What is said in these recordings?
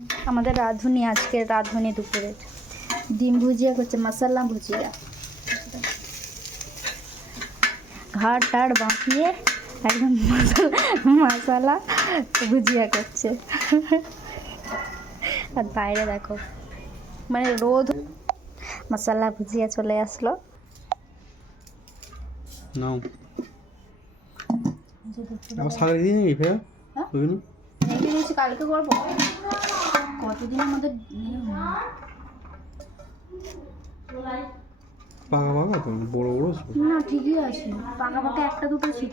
আমাদের রাঁধুনি আজকে রাঁধুনি দুপুরের ডিম ভুজিয়া করছে, মশলা ভুজিয়া ঘাট টাড় বাঁকিয়ে একদম মশলা ভুজিয়া করছে। আর বাইরে দেখো মানে রোদ, মশলা ভুজিয়া চলে আসলো। নাও আবার সাগরে দিয়ে নিবি ফের ওইগুলো রেখে দিয়েছি, কালকে করবো। কতদিন আমাদের পাকা পাকা তো বড় বড় ছিল না, ঠিকই আছে, পাকা পাকা একটা দুটো ছিল।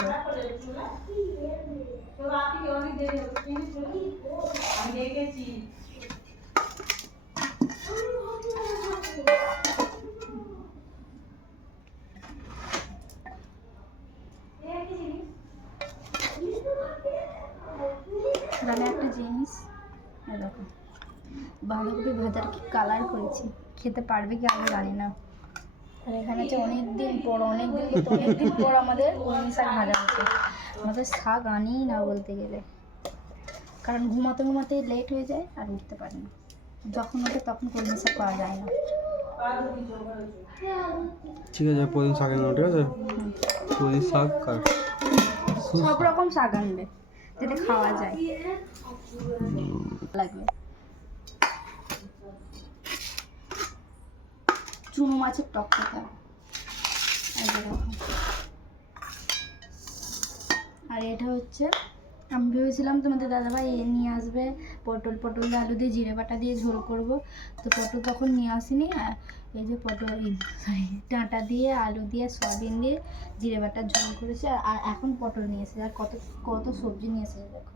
আমি একটা জিনিস এরকম বাঁধাকপি ভাজার কি কালার করেছি, খেতে পারবে কি আমি জানি না। আর এখানে হচ্ছে অনেকদিন পর আমাদের কলমি শাক ভাজা হচ্ছে। আমাদের শাক আনি না বলতে গেলে, কারণ ঘুমাতে ঘুমাতে লেট হয়ে যায় আর উঠতে পারি না। যখন ওঠে তখন কলমি শাক পাওয়া যায় না। ঠিক আছে, প্রতিদিন শাক এনে ঠিক আছে, প্রতিদিন শাক কার সব রকম শাক আনবে যাতে খাওয়া যায় লাগবে। চুনো মাছের টক খেতে, আর এটা হচ্ছে আমি ভেবেছিলাম তোমাদের দাদাভাই নিয়ে আসবে পটল দিয়ে আলু দিয়ে জিরে বাটা দিয়ে ঝোল করব, তো পটল তখন নিয়ে আসিনি। এই যে পটল ডাঁটা দিয়ে আলু দিয়ে সয়াবিন দিয়ে জিরে বাটার ঝোল করেছে। আর এখন পটল নিয়ে এসেছে, আর কত কত সবজি নিয়ে এসেছে দেখো,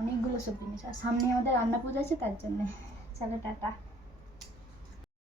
অনেকগুলো সবজি নিয়েছে। আর সামনে আমাদের রান্না পুজো আছে, তার জন্যে। চলো টাটা।